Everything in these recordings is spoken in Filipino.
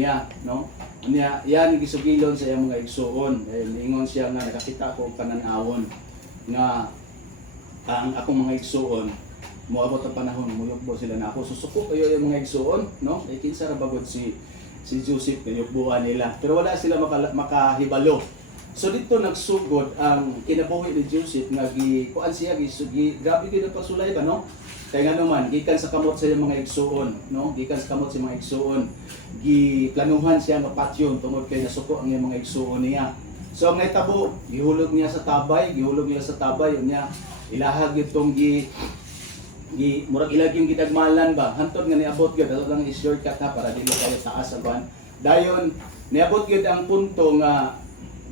niya, no? Niya, yan gisugilon sa iyang mga igsuon. Ingon siya nga nakakita ko og pananawon nga ang akong mga igsuon moabot ang panahon muyukbo sila na ako susuko kayo yung mga igsuon, no? Kay kinsa ra bagod si Joseph nayukbuan nila. Pero wala sila makahibalo. So dito nagsugod ang kinabuhi ni Joseph nga kuan siya grabe gyud ang pagsulay ba, no? Kaya nga naman, gikan sa kamot sa mga igsuon, no? Gikan sa kamot sa mga igsuon, giplanuhan siya nga patyon tungod kay nasuko ang iyang mga igsuon niya. So ang naitabo, gihulog niya sa tabay, niya ilahag itong murag ilaging gidagmalan ba, hantod nga niabot gyud ato lang i-shortcut na para dili kayo taas ang ban. Dayon niabot gyud ang punto nga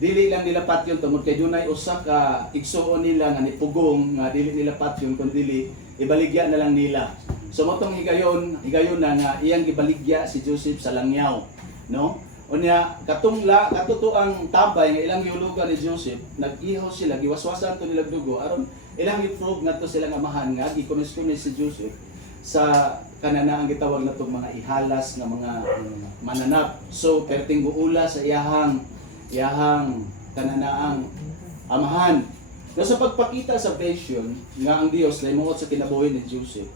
dili lang nila patyon tungod kay dunay usa ka igsuon nila nga nipugong nga dili nila patyon kun dili ibaligya na lang nila. So motong higayon na nga iyang gibaligya si Joseph sa langyaw, no? Unya katuto ang tabay nga ilang giulugan ni Joseph, nag-ihaw sila, giwaswasan to nila dugo aron ilang i-prove ngadto sila nga amahan nga gikunis-kunis si Joseph sa kanana ang gitawag natong mga ihalas nga mga mananap. So perting guula sa iyahang kananaang amahan. No, sa pagpakita sa vision nga ang Dios na imuot sa kinabuhi ni Joseph,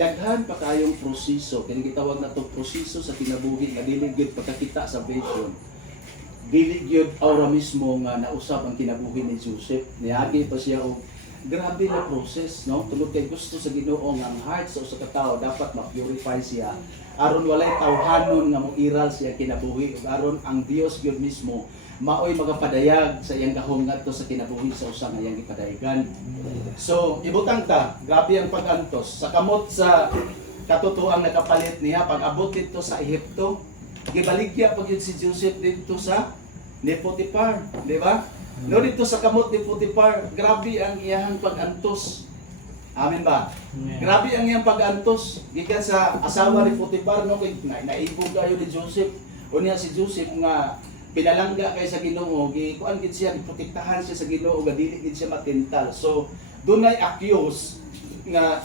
daghan pa kayong proseso, kini gitawag na to proseso sa kinabuhi nga dili gyud pagkakita sa vision. Dili gyud aura mismo nga nausab ang kinabuhi ni Joseph. Niagi pa siya og grabe na process, no? Tungod kay gusto sa Ginoo nga ang heart sa usa ka tawo dapat ma-purify siya aron walay tawhanon nga moiral siya kinabuhi ug aron ang Dios gyud mismo maoy magapadayag sa iyang gahom ngadto sa kinabuhi sa usa nga iyang gipadayagan. So ibutang ta, grabe ang pag-antos sa kamot sa katotoang nakapalit niya pag-abot dito sa Ehipto. Gibaligya pag yun si Joseph dito sa ni Potiphar, di ba? No, dito sa kamot ni Potiphar, grabe ang iyang pag-antos. Amen ba? Yeah. Grabe ang iyang pag-antos. Gikan sa asawa ni Potiphar, no, kay naibog kayo ni Joseph. Unya si Joseph nga pinalangga kay sa Ginoo, kuan gid siya, giprotektahan siya sa Ginoo, nga dili gid siya matintal. So dunay accuse nga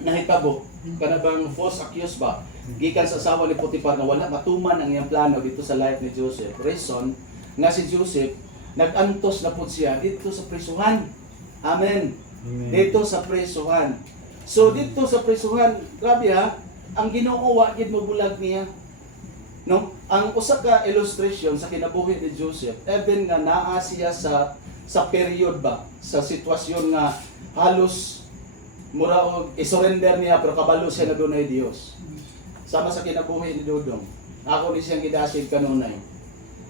nahitabo kana bang false accuse ba gikan sa asawa ni Potiphar nga wala matuman ang iyang plano dito sa life ni Joseph. Reason nga si Joseph nag-antos na pud siya dito sa prisuhan. Amen. Dito sa prisuhan. So dito sa prisuhan, grabe ha, ang Ginoo wa gid mobulag niya. No, ang usa ka illustration sa kinabuhi ni Joseph, even nga naa siya sa period ba, sa sitwasyon nga halos mura og i-surrender niya pero kabalo siya na dunay Dios. Sama sa kinabuhi ni Dudong, ako ni siyang gidasig kanunay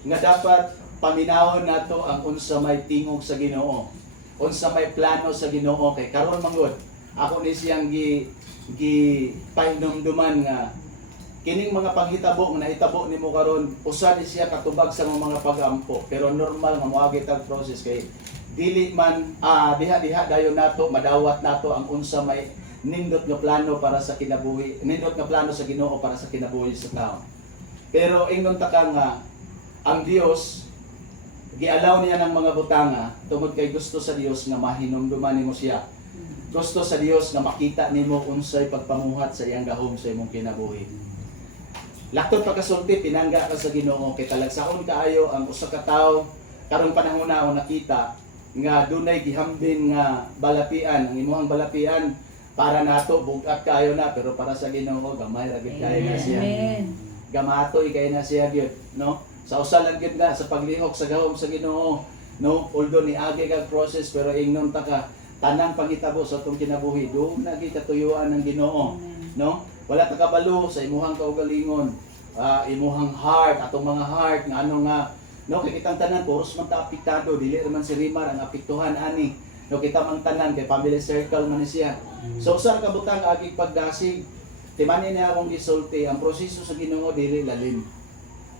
nga dapat paminawon nato ang unsa may tingog sa Ginoo, unsa may plano sa Ginoo kay karon manggod ako ni siyang gi pahinumduman nga kining mga panghitabo nga nahitabo nimo karon usa ni siya katubag sa mga pag-ampo pero normal nga moagi tag process kay dili man diha dayon nato madawat nato ang unsa may nindot nga plano para sa kinabuhi, nindot nga plano sa Ginoo para sa kinabuhi sa tao. Pero ingon ta ka nga ang Dios gialaw niya ng mga butanga tungod kay gusto sa Dios nga mahinumduman nimo siya. Gusto sa Dios nga makita nimo unsay pagpamuhat sa iyang gahom sa imong kinabuhi. Lakton pagkasulti pinangga ka sa Ginoo kay talagsaon kaayo ang usa ka tawo karong panahon na nakita nga dunay gihambin nga balapian, ang imong balapian para nato bugat kayo na pero para sa Ginoo gamay ra gid kayo na siya. Gamatoy kayo na siya gyud, no? Sa usa lang gyud na sa paglihok sa gahom sa Ginoo, no? Although ni agi kag process pero ingnon ta ka tanang panghitabo sa atong kinabuhi do na gikatuyuan ng Ginoo, no? Wala ta kabalo sa imuhang kaugalingon, imuhang heart, atong mga heart nga ano nga, no, kay kitang tanan puros man ta apektado, dili man si Rimar ang apektuhan ani. No, kita mang tanan kay family circle man ni siya. So usa ka butang agi pagdasig, timani niya akong gisulti, ang proseso sa Ginoo dili lalim.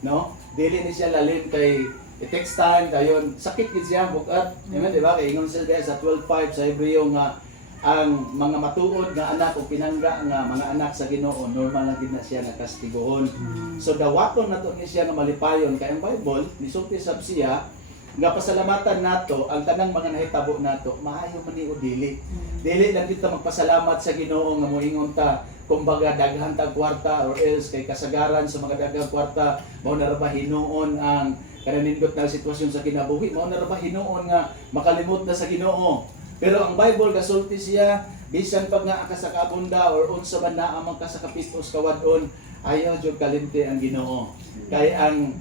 No? Dili ni siya lalim kay it takes time dayon sakit gid siya bugat. Amen, di ba? Kay ingon sila sa 12:5 sa Hebreo nga ang mga matuod nga anak o pinangga nga mga anak sa Ginoo normal lang gid na siya nga kastigohon. So dawaton nato ni siya nga malipayon kay ang Bible nisulti sab siya nga pasalamatan nato ang tanang mga nahitabo nato maayo man ni o dili. Dili lang kita magpasalamat sa Ginoo nga moingon ta kumbaga daghan tag kwarta or else kay kasagaran sa mga daghang kwarta mao na ra ba hinuon ang kananindot na sitwasyon sa kinabuhi, mao na ra ba hinuon nga makalimot na sa Ginoo. Pero ang Bible gasulti siya bisan pag nga ka sa kabunda or unsa man naa man ka sa kapitos kawadon, ayaw jud kalimti ang Ginoo. Kay ang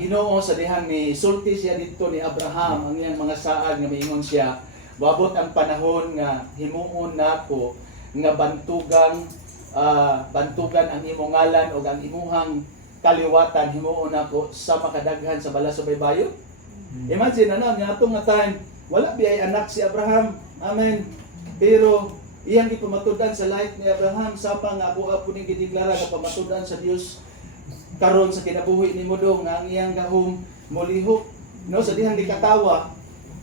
Ginoo sa dihang ni sulti siya dito ni Abraham ang iyang mga saad nga miingon siya, wabot ang panahon nga himuon nako nga bantugan ang imong ngalan o ang imuhang kaliwatan himuon nako sa makadaghan sa balas sa baybayon. Imagine nga atong nga time wala biyay anak si Abraham. Amen. Pero iyang ipamatudan sa life ni Abraham sapa nga ako ning gideklara nga pamatudan sa Dios karon sa kinabuhi nimo dong nga ang iyang gahom molihok no sa dihang gikatawa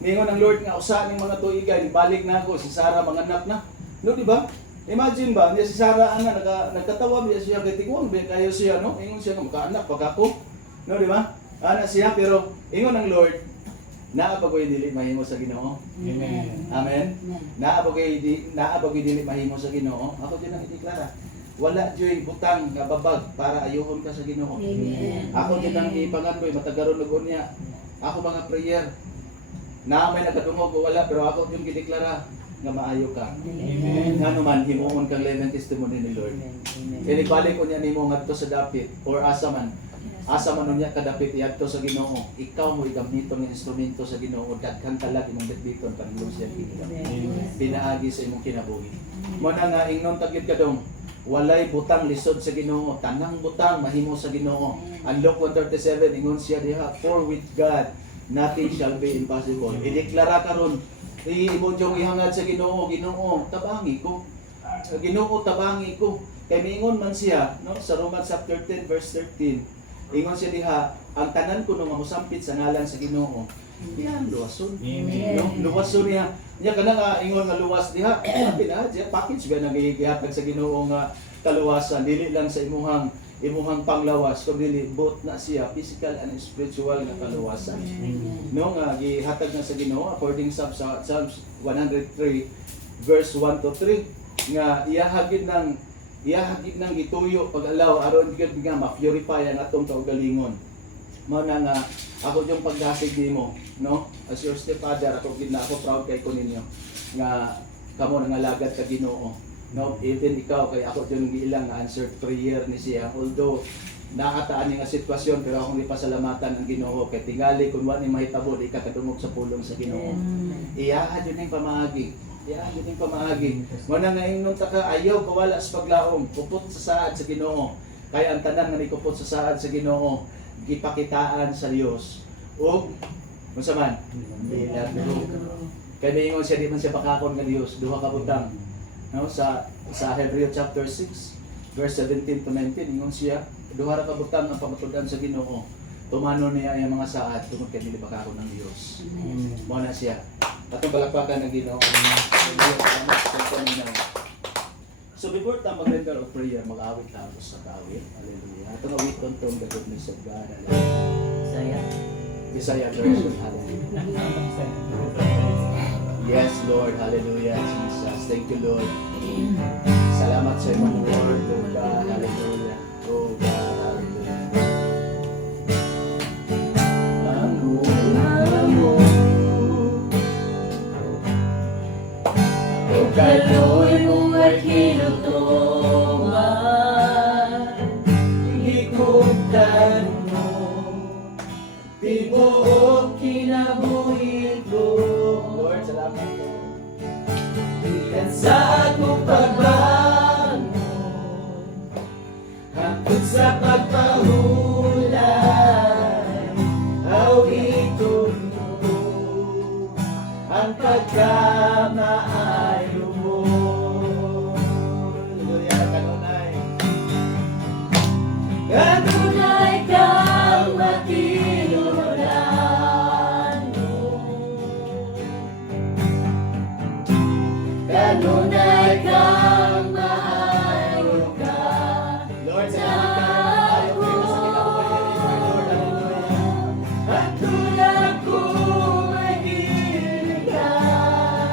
ningon ang Lord nga usa ning mga tuigan balik na ako si Sarah manganak na. No di ba? Imagine ba, niya si Sarah nagkatawa niya siya kay tigwang kayo siya no, ingon siya makaanak pag ako. No di ba? Ana siya pero ingon ang Lord naa ba ko'y dili mahimo sa Ginoo? Amen. Amen. Naa ba ko'y dili mahimo sa Ginoo? Ako din ang ideklara. Wala joy butang nga babag para ayohon ka sa Ginoo. Amen. Ako din ang ipangandoy matagaron og unya. Ako mga prayer na may nakadungog o wala pero ako yung gideklara nga maayo ka. Amen. Nga naman himuon kang living testimony ni Lord. Kaya ibalik ko niya nimo ngadto sa dapit or asa man unya kadapit iadto sa Ginoo. Ikaw mo igamiton nga instrumento sa Ginoo daghan talag imong bitbiton panlulos yan pinaagi sa imong kinabuhi. Mo na nga ingnon tagid kadong walay butang lisod sa Ginoo, tanang butang mahimo sa Ginoo. Ang Luke 1:37 ingon siya diha, for with God nothing shall be impossible. Ideklara karon imong jong ihangad sa Ginoo, Ginoo tabangi ko. Ginoo tabangi ko. Kay miingon man siya no sa Romans chapter 10 verse 13. Ingon siya diha, ang tanan ko nga mosampit sa ngalan sa Ginoo. Yan luwason. No, luwason niya. Nya kana nga ingon nga luwas diha, sabi na, package ba nang gihatag sa Ginoo nga kaluwasan dili lang sa imuhang panglawas kundi both na siya physical and spiritual nga kaluwasan. No nga gihatag na sa Ginoo according sa Psalms 103 verse 1 to 3 nga iyahagid nang gituyo pag-alaw aron gid nga ma-purify ang atong kaugalingon. Mao na nga ako yung pagdasig nimo, no? As your stepfather ako gid na ako proud kay ko ninyo nga kamo nangalagad ka Ginoo. No, even ikaw kay ako yung giilang answered prayer ni siya. Although nakataan nga sitwasyon pero akong ipasalamatan ang Ginoo kay tingali kun wa ni mahitabo di ka kadungog sa pulong sa Ginoo. Iyaha jud ning pamaagi. Iyaha jud ning pamaagi. Mo na nga ingnon ta ka ayaw kawala sa paglaom, kupot sa saad sa Ginoo. Kay ang tanan nga nikupot sa saad sa Ginoo gipakitaan sa Dios. O unsa man? Kay ingon siya di man siya pakakon nga Dios, duha ka butang. No, sa Hebrew chapter 6 verse 17 to 19 ingon siya duha ra ka butang ang pamatudan sa Ginoo tumano niya ang mga saad tungod kay dili pakakon ng Dios. Mao na siya atong palakpakan ng Ginoo. So before ta mag-render of prayer mag-awit ta sa kawit. Hallelujah. Atong awiton tong the goodness of God. Hallelujah. Bisaya version. Hallelujah. Yes, Lord. Hallelujah, Jesus. Thank you, Lord. Salamat sa imong Lord. Oh God. Hallelujah. Oh God. Hallelujah. O kaloy mong ay kinutuman, higugtan mo, tibuok kinabuhi ko. Lord, salamat, Lord. Ikan sa akong pagbangon, hangtod sa pagpahulay, awiton ko ang pagkamaayo mo. Hallelujah. Kanunay. Kanunay kang matinulan mo, kanunay kang maayo ka Lord, sa salamat ka. Ayaw kayo sa kinabuhi ni Lord. Hallelujah. at tulad ko ay hilingan.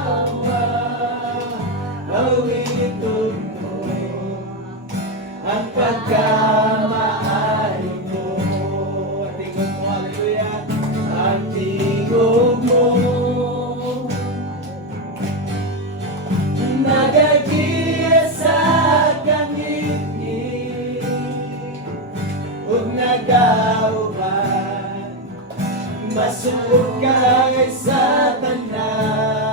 nagauban, masuod kay sa tanan.